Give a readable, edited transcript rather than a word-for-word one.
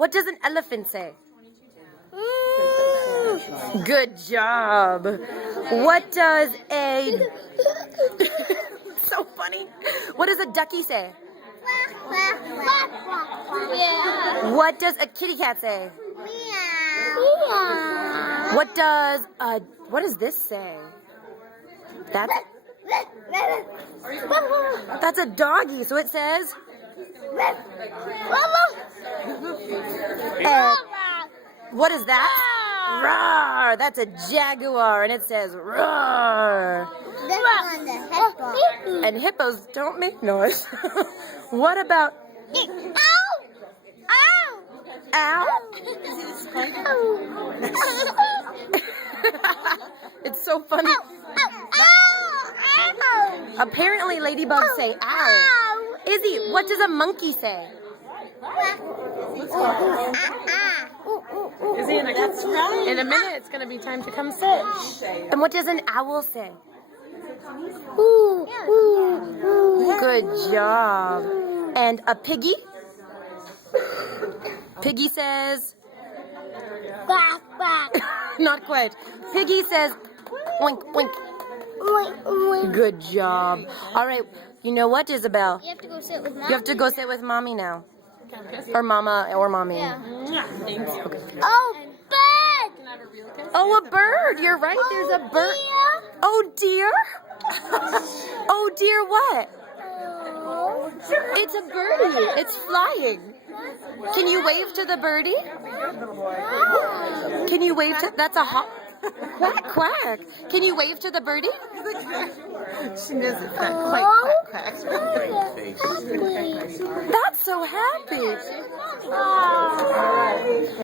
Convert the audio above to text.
What does an elephant say? Good job. What does a... so funny. What does a ducky say? Yeah. What does a kitty cat say? Meow. What does this say? That's a doggy, so it says... What is that? Roar! That's a jaguar, and it says roar. And hippos don't make noise. What about... Ow? It's so funny. Apparently ladybugs say ow. Izzy, what does a monkey say? Izzy, that's right. In a minute, it's going to be time to come sit. And what does an owl say? Good job. And a piggy? Piggy says... Not quite. Piggy says... Oink, oink. Good job. All right. You know what, Isabel? You have to go sit with Mom. You have to go sit with Mommy now. Or Mama or Mommy. Yeah. Thanks. Oh, bird! Oh, a bird. You're right. There's a bird. Oh, dear. Oh, dear what? It's a birdie. It's flying. Can you wave to the birdie? Can you wave to... That's a hawk. Quack, quack. Can you wave to the birdie? She doesn't quite quack, quack. That's so happy.